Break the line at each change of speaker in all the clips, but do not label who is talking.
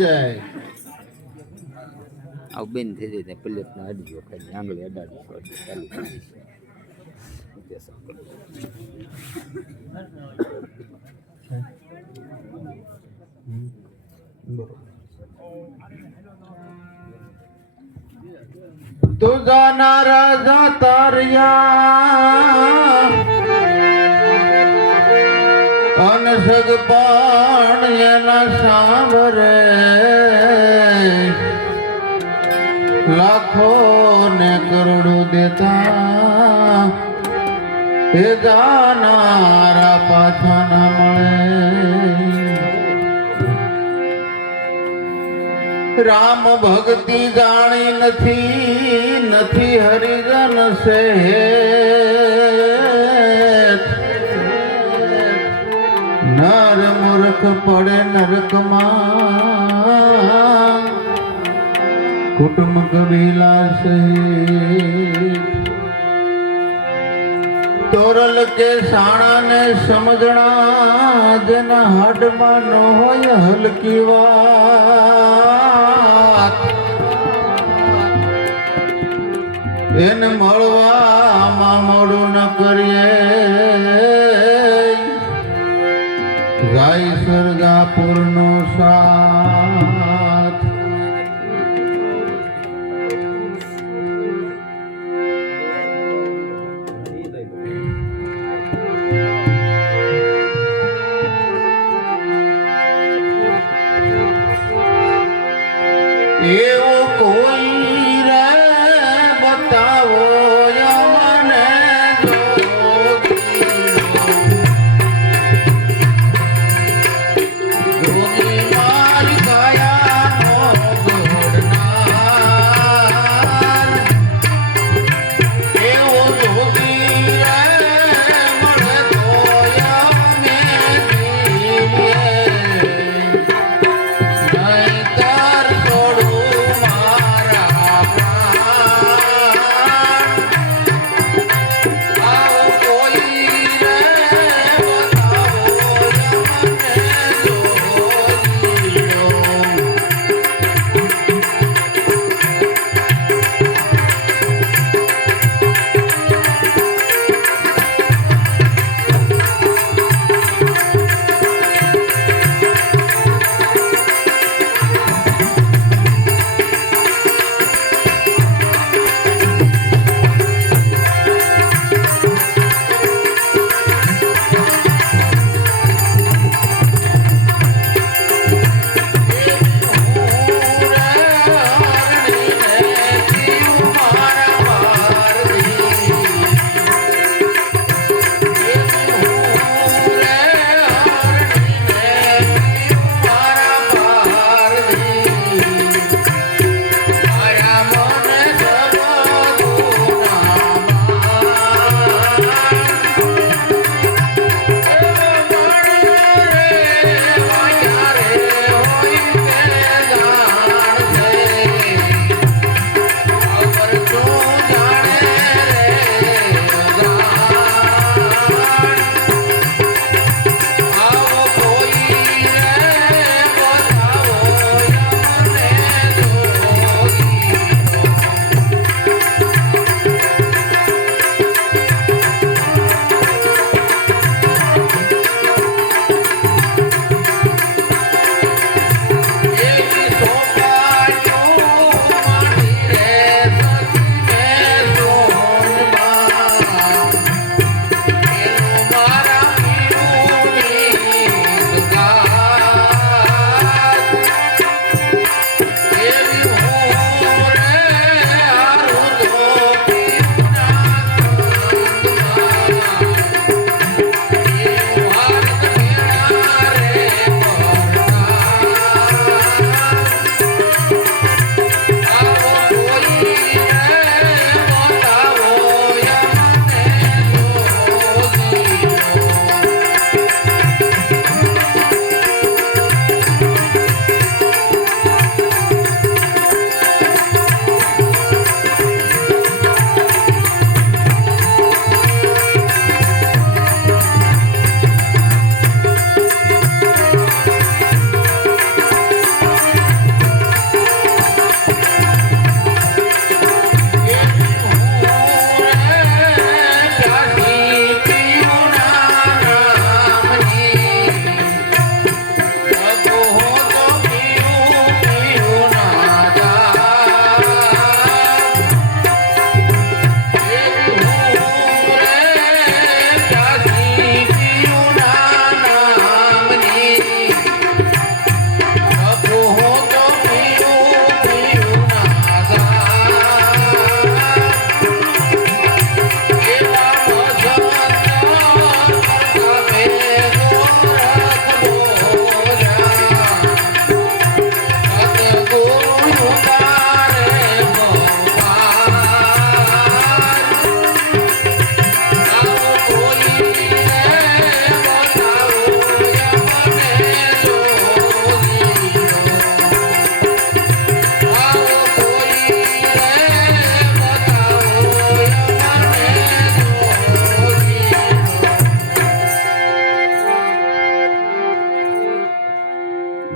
જાય
આવું બેન થઈ જાય ત્યાં પ્લેટને અડજો ખાલી આંગળી અડાડજો એટલે ચાલુ થઈ જશે બેસો.
तुझा नाराजा तारिया અનસગ પાણ એના સાંભરે લાખો ને કરોડો દેતા એ જાનારા પાછા ના મળે. રામ ભક્તિ જાણી નથી નથી હરિજન છે પડે નરકમાં. કુટુંબ કબીલા છે તોરલ કે સાણા ને સમજણા જેના હાડમાં ન હોય હલકી વાત. એને મળવામાં મોડું ન કરીએ. સરગાપુર નો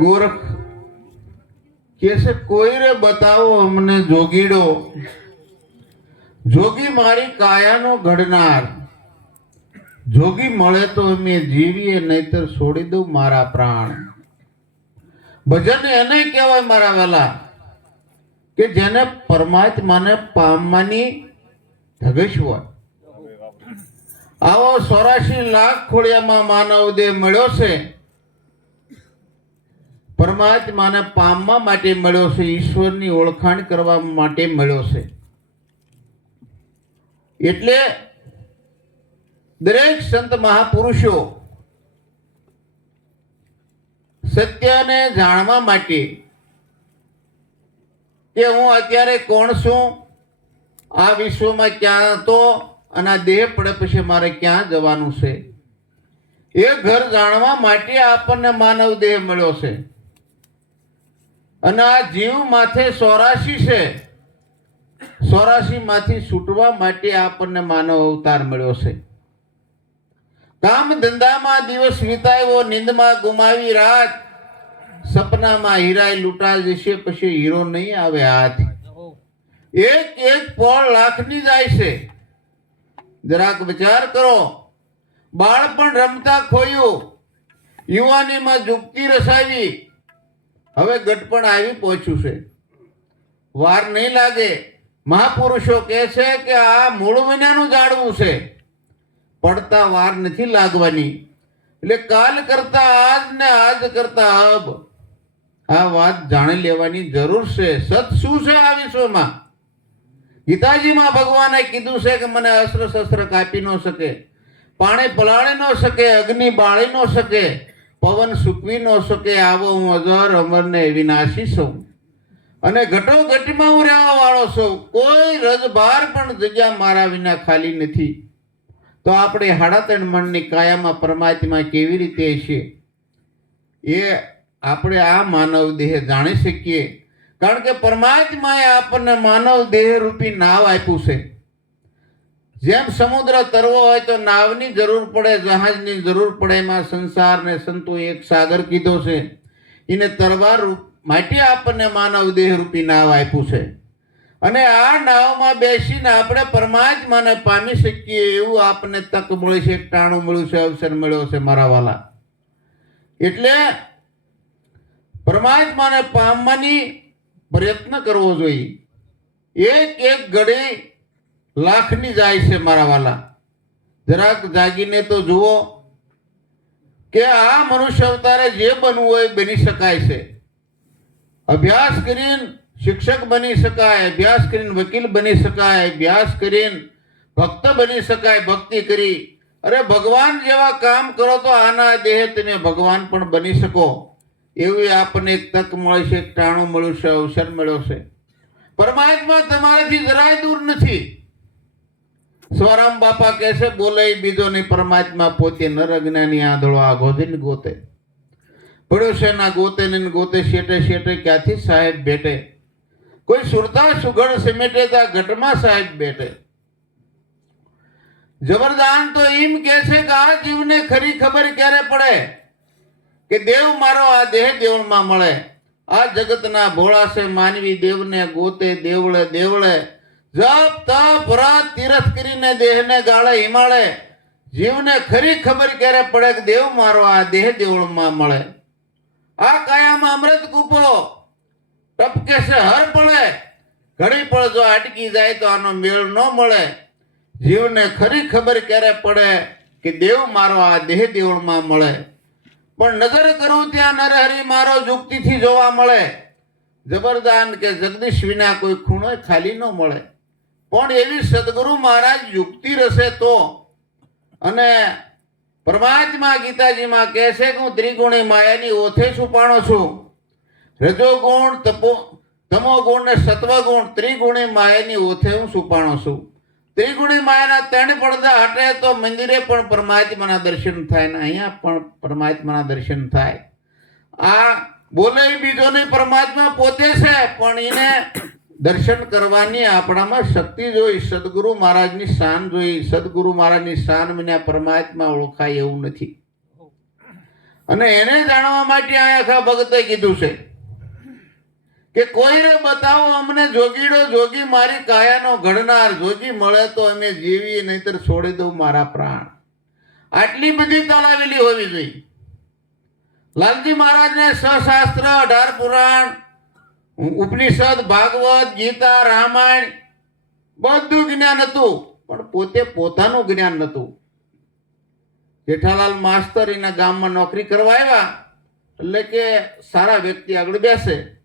ગોરખ કે છે બતાવો અમને જોગીડો. જોગી મારી કાયાનો ઘડનાર. જોગી મળે તો અમે જીવીએ, નહીતર છોડી દઉં મારા પ્રાણ. ભજન એને કહેવાય મારા વેલા કે જેને પરમાત્માને પામવાની ધગશ હોય. આવો ચોરાશી લાખ ખોડિયામાં માનવ દેહ મળ્યો છે. પરમાત્માને પામવા માટે મળ્યો છે, ઈશ્વરની ઓળખાણ કરવા માટે મળ્યો છે. એટલે દરેક સંત મહાપુરુષો સત્યને જાણવા માટે કે હું અત્યારે કોણ છું, આ વિશ્વમાં ક્યાં હતો અને આ દેહ પડે પછી મારે ક્યાં જવાનું છે? એ ઘર જાણવા માટે આપણને માનવ દેહ મળ્યો છે. અને આ જીવ માથે સોરાશી છે. ચોરાશી માંથી છૂટવા માટે આપણને માનવ અવતાર મળ્યો છે. કામ ધંધામાં દિવસ વિતાવ્યો, નિંદમાં ગુમાવી રાત. સપનામાં હીરાય લૂંટા જશે, પછી હીરો નહીં આવે હાથ. એક એક પોળ લાખની જાય છે. જરાક વિચાર કરો. બાળપણ રમતા ખોયું. યુવાનીમાં જુગતી રસાવી. હવે ગટપણ આવી પહોંચ્યું છે. વાર નહીં લાગે. મહાપુરુષો કહે છે કે આ મૂળ મહિનાનું જાણવું છે. પડતા વાર નથી લાગવાની. એટલે કાલ કરતા આજ ને આજ કરતા અબ. આ વાત જાણી લેવાની જરૂર છે. સત શું છે આ વિશ્વમાં? ગીતાજીમાં ભગવાને કીધું છે કે મને અસ્ત્ર શસ્ત્ર કાપી ન શકે, પાણી પલાળી ન શકે, અગ્નિ બાળી ન શકે. પવન સૂકવી ન શકે આવો હું અજર અમરને વિનાશી છું અને ઘટો ઘટીમાં હું રહેવા વાળો છું કોઈ રજભાર પણ જગ્યા મારા વિના ખાલી નથી. તો આપણે હાડા ત્રણ મણની કાયામાં પરમાત્મા કેવી રીતે છે એ આપણે આ માનવ દેહ જાણી શકીએ. કારણ કે પરમાત્માએ આપણને માનવ દેહ રૂપી નાવ આપ્યું છે. જેમ સમુદ્ર તરવો હોય તો નાવની જરૂર પડે, જહાજની જરૂર પડે. એમાં સંસારને સંતો એક સાગર કીધો છે. એને તરવા રૂપ માટે આપણને માનવ દેહ રૂપી નાવ આપ્યું છે. અને આ નાવમાં બેસીને આપણે પરમાત્માને પામી શકીએ એવું આપણને તક મળી છે એક ટાણું મળ્યું છે, અવસર મળ્યો છે મારા વાલા. એટલે પરમાત્માને પામવાની પ્રયત્ન કરવો જોઈએ. એક એક ઘડી લાખની જાય છે મારા વાલા. જરાક જાગીને તો જુઓ કે આ મનુષ્ય અવતારે જે બનવું હોય બની શકાય છે. અભ્યાસ કરીને શિક્ષક બની શકાય, અભ્યાસ કરીને વકીલ બની શકાય, અભ્યાસ કરીને ભક્ત બની શકાય, ભક્તિ કરી. અરે ભગવાન જેવા કામ કરો તો આના દેહ તમે ભગવાન પણ બની શકો. એવી આપણને એક તક મળે છે, એક ટાણું મળ્યું છે, અવસર મળ્યો છે. પરમાત્મા તમારાથી જરાય દૂર નથી. સ્વરામ બાપા કહેશે બોલે બીજોની પરમાત્મા પોતે નર અજ્ઞાની આંધળો આ ગોધીને ગોતે. પડ્યો છે ના ગોતે ને ગોતે શેટે શેટે ક્યાંથી સાહેબ બેઠે કોઈ સુરતા સુગણ સિમેટે તા ઘટમાં સાહેબ બેઠે જબરદાન તો એમ કે છે કે આ જીવને ખરી ખબર ક્યારે પડે? કે દેવ મારો આ દેહ દેવળમાં મળે. આ જગતના ભોળા છે, માનવી દેવને ગોતે દેવળે દેવળે. જપ તપ વ્રત તીરથ કરીને દેહને ગાળે, હિમાળે. જીવને ખરી ખબર ક્યારે પડે કે દેવ મારો આ દેહ દેવળમાં મળે? આ કાયામાં અમૃત કૂપો. ટપકે છે, હર પડે. ઘડી પળ જો અટકી જાય તો આનો મેળ ન મળે. જીવને ખરી ખબર ક્યારે પડે કે દેવ મારો આ દેહ દેવળમાં મળે? પણ નજર કરું ત્યાં નરહરી મારો જુક્તિથી જોવા મળે. જબરદાન કે જગદીશ વિના કોઈ ખૂણો ખાલી ન મળે. પણ એવી સદગુરુ મહારાજ યુક્તિ રસે તો? અને પરમાત્મા ગીતાજીમાં કહે છે કે હું ત્રિગુણી માયાની ઓથે છુપાણો છું. રજોગુણ, તપો, તમોગુણ ને સત્વગુણ ત્રિગુણી માયાની ઓથે હું છુપાણો છું. ત્રિગુણી માયાના ત્રણ પડદા હટે તો મંદિરે પણ પરમાત્માના દર્શન થાય ને અહીંયા પણ પરમાત્માના દર્શન થાય. આ બોલે ઈ બીજો નહીં પરમાત્મા પોતે છે, પણ એને દર્શન કરવાની આપણામાં શક્તિ જોઈ, સદગુરુ મહારાજની શાન જોઈ. સદગુરુ મહારાજની શાન વિના પરમાત્મા ઓળખાય એવું નથી. અને એને જાણવા માટે આ આખા ભગતે કીધું છે કે કોઈને બતાવો, અમને જોગીડો, જોગી મારી કાયાનો ઘડનાર, જોગી મળે તો અમે જીવીએ નહીતર છોડી દઉં મારા પ્રાણ. આટલી બધી તલાવેલી હોવી જોઈએ. લાલજી મહારાજને સશાસ્ત્ર અઢાર પુરાણ ઉપનિષદ, ભાગવત, ગીતા, રામાયણ બધું જ્ઞાન હતું, પણ પોતે પોતાનું જ્ઞાન નહોતું. જેઠાલાલ માસ્તર એના ગામમાં નોકરી કરવા આવ્યા, એટલે કે સારા વ્યક્તિ આગળ બેસે.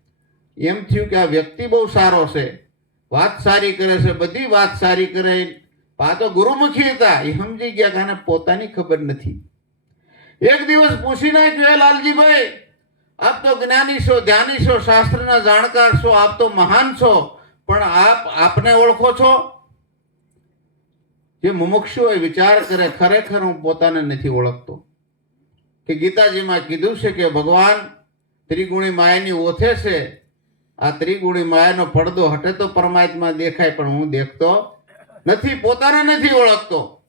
એમ થયું કે આ વ્યક્તિ બહુ સારો છે, વાત સારી કરે છે, બધી વાત સારી કરે. આ તો ગુરુમુખી હતા, એ સમજી ગયા કે આને પોતાની ખબર નથી. એક દિવસ પૂછી નાખ્યો "હે લાલજીભાઈ આપ તો જ્ઞાની છો, ધ્યાની છો, શાસ્ત્રના જાણકાર છો, આપ તો મહાન છો, પણ આપ, આપને ઓળખો છો? જે મુમુક્ષુ હોય વિચાર કરે, ખરેખર હું પોતાને નથી ઓળખતો. કે ગીતાજીમાં કીધું છે કે ભગવાન ત્રિગુણી માયાની ઓથે છે. આ ત્રિગુણી માયાનો પડદો હટે તો પરમાત્મા દેખાય, પણ હું દેખતો નથી, પોતાને નથી ઓળખતો.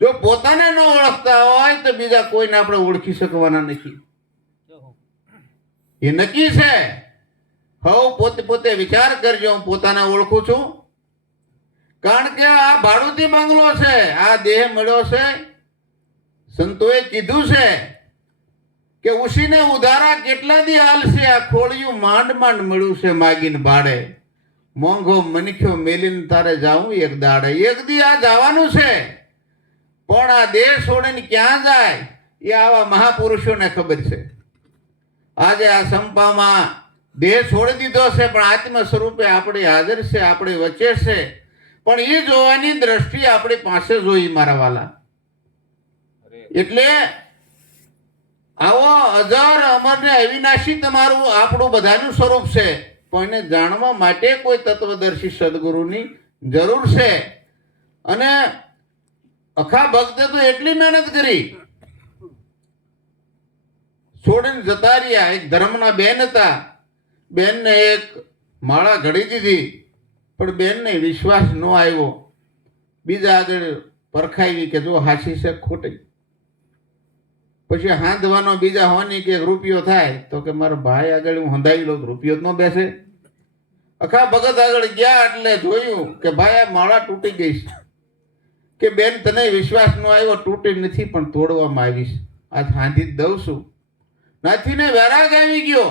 જો પોતાને ન ઓળખતા હોય તો બીજા કોઈને આપણે ઓળખી શકવાના નથી. એ નક્કી છે. હવ પોતે પોતે વિચાર કરજો, હું પોતાને ઓળખું છું. કારણ કે આ ભાડુતી બંગલો છે, આ દેહ મળ્યો છે. સંતોએ કીધું છે કે ઉશીને ઉધારા કેટલા દી હાલશે આ ખોળિયું માંડ માંડ મળ્યું છે માગીને ભાડે. મોંઘો મનખ્યો મેલીને તારે જાવું એક દાડે. એક દી આ જવાનું છે. પણ આ દેહ છોડીને ક્યાં જાય? એ આવા મહાપુરુષોને ખબર છે. આજે આ સંપામાં દેહ છોડી દીધો છે પણ આત્મ સ્વરૂપે આપણે હાજર છે આપણી વચ્ચે છે. પણ એ જોવાની દ્રષ્ટિ આપણી પાસે જોઈ મારા વાલા. એટલે આવો અજર અમર ને અવિનાશી તમારું આપણું બધાનું સ્વરૂપ છે. પણ એને જાણવા માટે કોઈ તત્વદર્શી સદગુરુની જરૂર છે. અને અખા ભક્તે તો એટલી મહેનત કરી. છોડીને જતા રહ્યા. એક ધર્મના બેન હતા. બેનને એક માળા ઘડી દીધી, પણ બેનને વિશ્વાસ ન આવ્યો. બીજા આગળ પરખાવી કે જો હાસી છે ખોટી. પછી હાંધવાનો બીજા હોવાની કે રૂપિયો થાય, તો કે મારો ભાઈ આગળ હું હંધાવી લઉં રૂપિયો જ ન બેસે. અખા ભગત આગળ ગયા એટલે જોયું કે ભાઈ, આ માળા તૂટી ગઈ છે. કે બેન તને વિશ્વાસ ન આવ્યો, તૂટી નથી, પણ તોડવામાં આવીશ. આજ હાંધી જ દઉં છું. નાથીને વેરાગ આવી ગયો.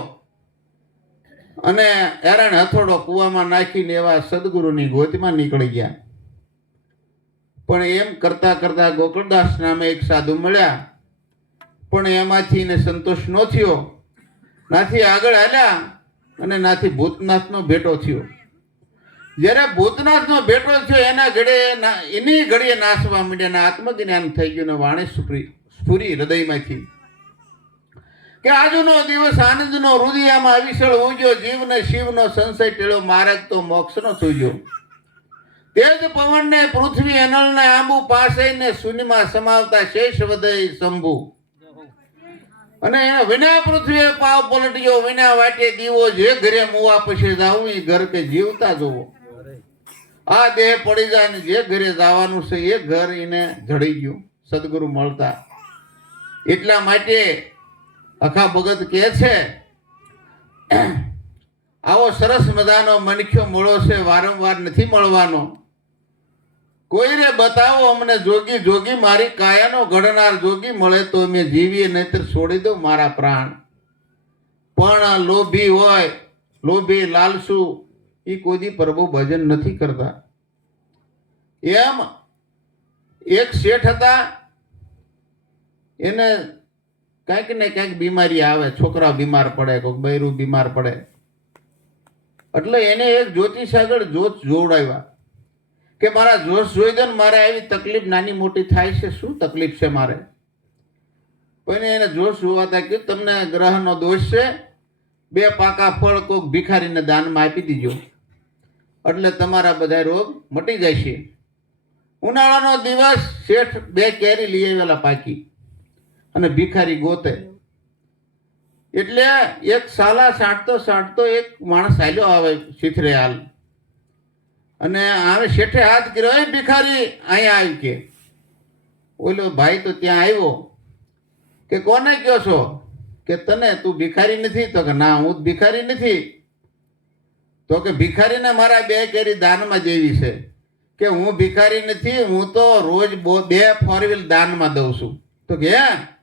અને એરણ હથોડો કૂવામાં નાખીને એવા સદગુરુની ગોદમાં નીકળી ગયા. પણ એમ કરતા કરતા ગોકળદાસ નામે એક સાધુ મળ્યા. પણ એમાંથી એને સંતોષ ન થયો. નાથી આગળ હાલ્યા અને નાથી ભૂતનાથનો ભેટો થયો. જ્યારે ભૂતનાથનો ભેટો થયો, એના ઘડે એની ઘડીએ નાસવા માંડ્યા આત્મજ્ઞાન થઈ ગયું ને વાણી સ્ફુરી હૃદયમાંથી કે આજનો દિવસ આનંદનો હૃદયમાં અવિસળ ઉગ્યો જીવને શિવનો સંશય ટેળો માર્ગ તો મોક્ષનો સૂજ્યો તેજ પવનને પૃથ્વી અનલને આંબુ પાસે ને શૂન્યમાં સમાવતા શેષ વધય શંભુ. અને વિના પૃથ્વીએ પાવ પલટ્યો, વિના વાટે દીવો જે ઘરે મુવા પછી જાવું એ ઘર કે જીવતા જોવો. આ દેહ પડી જાય ને જે ઘરે જવાનું છે એ ઘર એને જડી ગયું. સદગુરુ મળતા. એટલા માટે અખા ભગત કહે છે, આવો સરસ મજાનો મનખ્યો મળો છે, વારંવાર નથી મળવાનો. કોઈને બતાવો, અમને જોગી જોગી મારી કાયાનો ઘડનાર જોગી મળે તો અમે જીવીએ, નહીતર છોડી દઉં મારા પ્રાણ. પણ લોભી હોય, લોભી, લાલસુ એ કોઈ પ્રભુ ભજન નથી કરતા. એમ એક શેઠ હતા, એને કાંઈક ને કાંઈક બીમારી આવે, છોકરા બીમાર પડે, કોઈક બૈરું બીમાર પડે. એટલે એને એક જ્યોતિષ આગળ જોત જોડાવ્યા કે મારા જોશ જોઈ દે ને મારે આવી તકલીફ નાની મોટી થાય છે, શું તકલીફ છે મારે? કોઈને એને જોશ જોવાતા કે તમને ગ્રહનો દોષ છે, બે પાકા ફળ કોઈક ભિખારીને દાનમાં આપી દીજો. એટલે તમારા બધા રોગ મટી જાય છે. ઉનાળાનો દિવસ શેઠ બે કેરી લઈ આવેલા પાકી. અને ભિખારી ગોતે. એટલે એક સાલા સાંટતો સાંટતો એક માણસ ચાલ્યો આવે શીથરે હાલ. અને આવે શેઠે હાથ કર્યો, એ ભિખારી અહીંયા આવી કે. ઓલો ભાઈ તો ત્યાં આવ્યો કે, કોને કહો છો? કે, તને, તું ભિખારી નથી? તો કે, ના, હું ભિખારી નથી. તો કે, ભિખારીને મારા બે કેરી દાનમાં જેવી છે કે, હું ભિખારી નથી, હું તો રોજ બે ફોર વ્હીલ દાનમાં દઉં છું. તો કે, હે?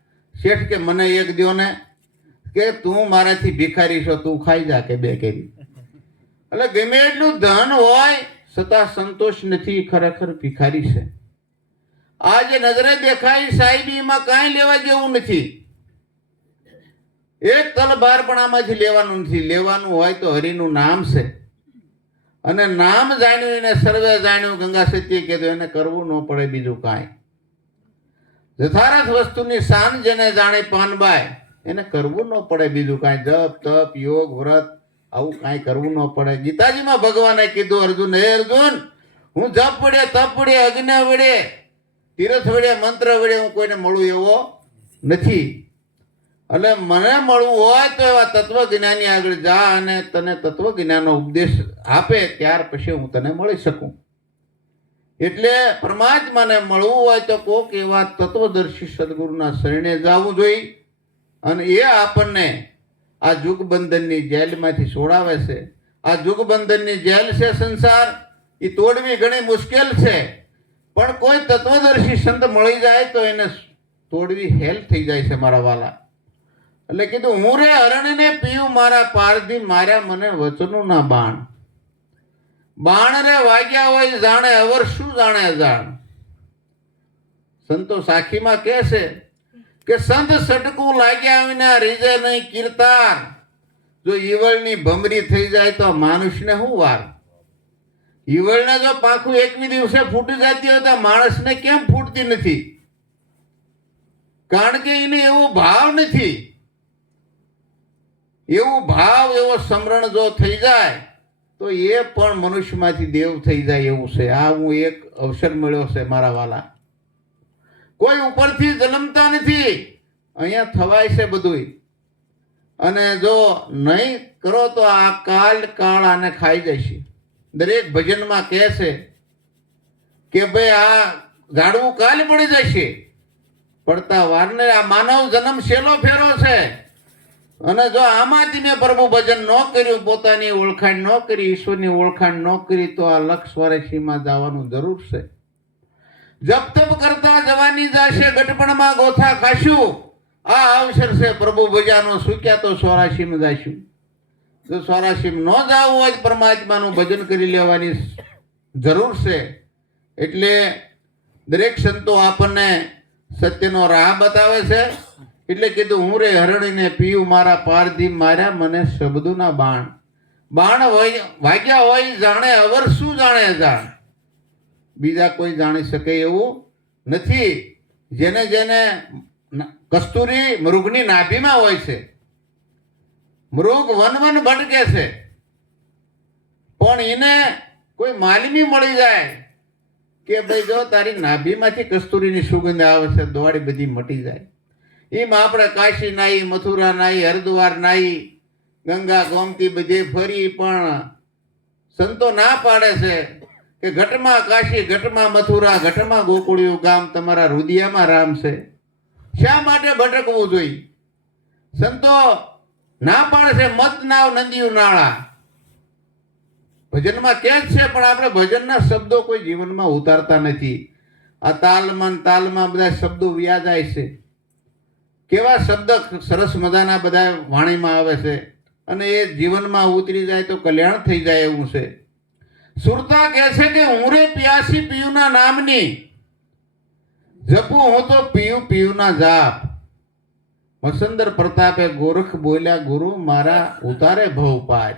શેઠ કે મને એક દ્યો ને, કે તું મારાથી ભિખારી છો, તું ખાઈ જા કે બે કેરી. એટલે ગમે એટલું ધન હોય, છતાં સંતોષ નથી, ખરેખર ભિખારી છે. આ જે નજરે દેખાય સાહેબીમાં કાંઈ લેવા જેવું નથી. એક તલ બાર પણ આમાંથી લેવાનું નથી. લેવાનું હોય તો હરિનું નામ છે. અને નામ જાણ્યું એને, સર્વે જાણ્યું, ગંગા સત્ય કીધું, એને કરવું ન પડે બીજું કાંઈ. યથાર્થ વસ્તુની શાન જેને જાણે પાનબાય એને કરવું ન પડે બીજું કાંઈ, જપ, તપ, યોગ, વ્રત, આવું કાંઈ કરવું ન પડે. ગીતાજીમાં ભગવાને કીધું, અર્જુન, હે અર્જુન, હું જપ વડે, તપ વડે અગ્નિ વડે, તીર્થ વડે, મંત્ર વડે હું કોઈને મળું એવો નથી. એટલે મને મળવું હોય તો એવા તત્વજ્ઞાની આગળ જા અને તને તત્વજ્ઞાનનો ઉપદેશ આપે, ત્યાર પછી હું તને મળી શકું. એટલે પરમાત્માને મળવું હોય તો કોક એવા તત્વદર્શી સદગુરુના શરણે જવું જોઈએ અને એ આપણને આ જુગબંધનની જેલમાંથી છોડાવે છે. આ જુગબંધનની જેલ છે સંસાર એ તોડવી ઘણી મુશ્કેલ છે. પણ કોઈ તત્વદર્શી સંત મળી જાય તો એને તોડવી હેલ્પ થઈ જાય છે મારા વાલા. એટલે કીધું, હું રે અરણ્યને પીવું મારા પારધી માર્યા મને વચનું ના બાણ. બાણ રે વાગ્યા હોય જાણે, અવર શું જાણે જાણ સંતો સાખીમાં કહે છે કે, સંત સટકું લાગ્યા વિના રીજે નહીં કીર્તાર. જો ઈવળની ભમરી થઈ જાય તો માનુષને શું વાર? ઈવળને જો પાખું એકવી દિવસે ફૂટી જતી હોય તો માણસને કેમ ફૂટતી નથી? કારણ કે એને એવો ભાવ નથી. એવું ભાવ, એવો સમરણ જો થઈ જાય તો એ પણ મનુષ્યમાંથી દેવ થઈ જાય એવું છે. આ હું એક અવસર મળ્યો છે મારા વાલા. કોઈ ઉપરથી જન્મતા નથી. અહીંયા થવાય છે બધું અને જો નહીં કરો તો આ કાલ કાળ આને ખાઈ જશે દરેક ભજનમાં કહે છે કે ભાઈ આ ઝાડવું કાલ પડી જશે. પડતા વારને આ માનવ જન્મ શેલો ફેરો છે? અને જો આમાંથી મેં પ્રભુ ભજન ન કર્યું, પોતાની ઓળખાણ ન કરી, ઈશ્વરની ઓળખાણ ન કરી, તો આ લક્ષ સ્વરેશીમાં જવાનું જરૂર છે. જપ તપ કરતા જવાની જાશે ગટપણમાં ગોથા ખાશું. આ અવસર છે પ્રભુ ભજાનો, સુક્યા તો સ્વરાશીમાં જાશું. જો સ્વરાશીમાં ન જવું હોય તો પરમાત્માનું ભજન કરી લેવાની જરૂર છે. એટલે દરેક સંતો આપણને સત્યનો રાહ બતાવે છે. એટલે કીધું, હું રે હરણીને પીયું મારા પારધી માર્યા મને શબ્દોના બાણ. બાણ હોય, વાગ્યા હોય, જાણે અવર શું જાણે જાણ. બીજા કોઈ જાણી શકે એવું નથી. જેને જેને કસ્તુરી મૃગની નાભીમાં હોય છે. મૃગ વન વન ભટકે છે. પણ એને કોઈ માલિમી મળી જાય કે ભાઈ જો તારી નાભીમાંથી કસ્તુરીની સુગંધ આવે છે દોડી બધી મટી જાય. એમ આપણે કાશી નાઈ, મથુરા નાઈ, હરિદ્વાર નાઈ, ગંગા, ગોમતી બધે ફરી પણ સંતો ના પાડે છે કે ઘટમાં કાશી, ઘટમાં મથુરા, ઘટમાં ગોકુળિયું ગામ તમારા રુદિયામાં રામ છે. શા માટે ભટકવું જોઈએ? સંતો ના પાડે છે મત નાવ નંદિયું નાળા. ભજનમાં કે જ છે, પણ આપણે ભજનના શબ્દો કોઈ જીવનમાં ઉતારતા નથી. આ તાલમાં તાલમાં બધા શબ્દો વ્યાજાય છે. કેવા શબ્દ સરસ મજાના બધા વાણીમાં આવે છે? અને એ જીવનમાં ઉતરી જાય તો કલ્યાણ થઈ જાય એવું છે. સુરતા કહે છે કે હું રે પ્યાસી પીયુના નામની. જપું હું તો પીયું પીયુના જાપ. વસંદર પ્રતાપે ગોરખ બોલ્યા, ગુરુ, મારા ઉતારે ભવ પાર.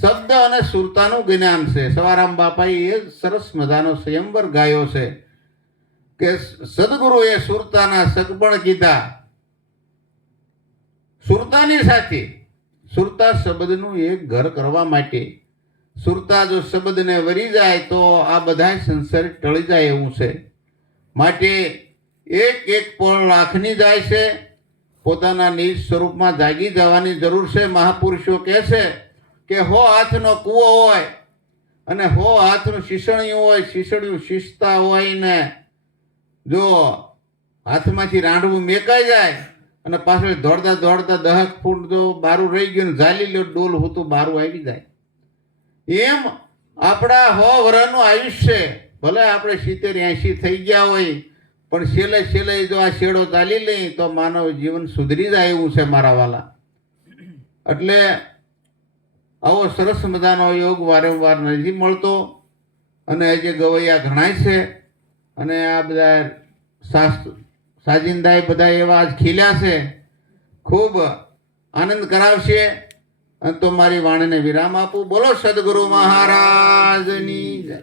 શબ્દ અને સુરતાનું જ્ઞાન છે. સવારામ બાપાએ એ સરસ મજાનો સ્વયંવર ગાયો છે. કે સદગુરુએ સુરતાના સગપણ કીધા. સુરતાની સાથે, સુરતા શબ્દનું એક ઘર કરવા માટે. સુરતા જો શબ્દને વરી જાય તો આ બધા સંસાર ટળી જાય એવું છે. માટે એક એક પળ રાખની જાય છે, પોતાના નિજ સ્વરૂપમાં જાગી જવાની જરૂર છે. મહાપુરુષો કહે છે કે હો હાથનો કૂવો હોય અને હો હાથનું શીસણિયું હોય, શીસણિયું શીસતા હોય ને જો હાથમાંથી રાંડવું મેકાઈ જાય અને પાછળ દોડતા દોડતા દહક ફૂટ જો બારું રહી ગયું ઝાલી લ્યો, ડોલ હોતું બારું આવી જાય. એમ આપણા હો વરાનું આયુષ્ય ભલે આપણે સિત્તેર, એંશી થઈ ગયા હોય, પણ છેલ્લે છેલ્લે જો આ શેડો ચાલી લઈ તો માનવ જીવન સુધરી જાય એવું છે મારા વાલા. એટલે આવો સરસ મજાનો યોગ વારંવાર નથી મળતો. અને આજે ગવૈયા ઘણાય છે. અને આ બધા શાસ્ત્ર સાજિંદાએ બધા એવા આજ ખીલ્યા છે. ખૂબ આનંદ કરાવશે. અને તો મારી વાણીને વિરામ આપું. બોલો સદગુરુ મહારાજની જય.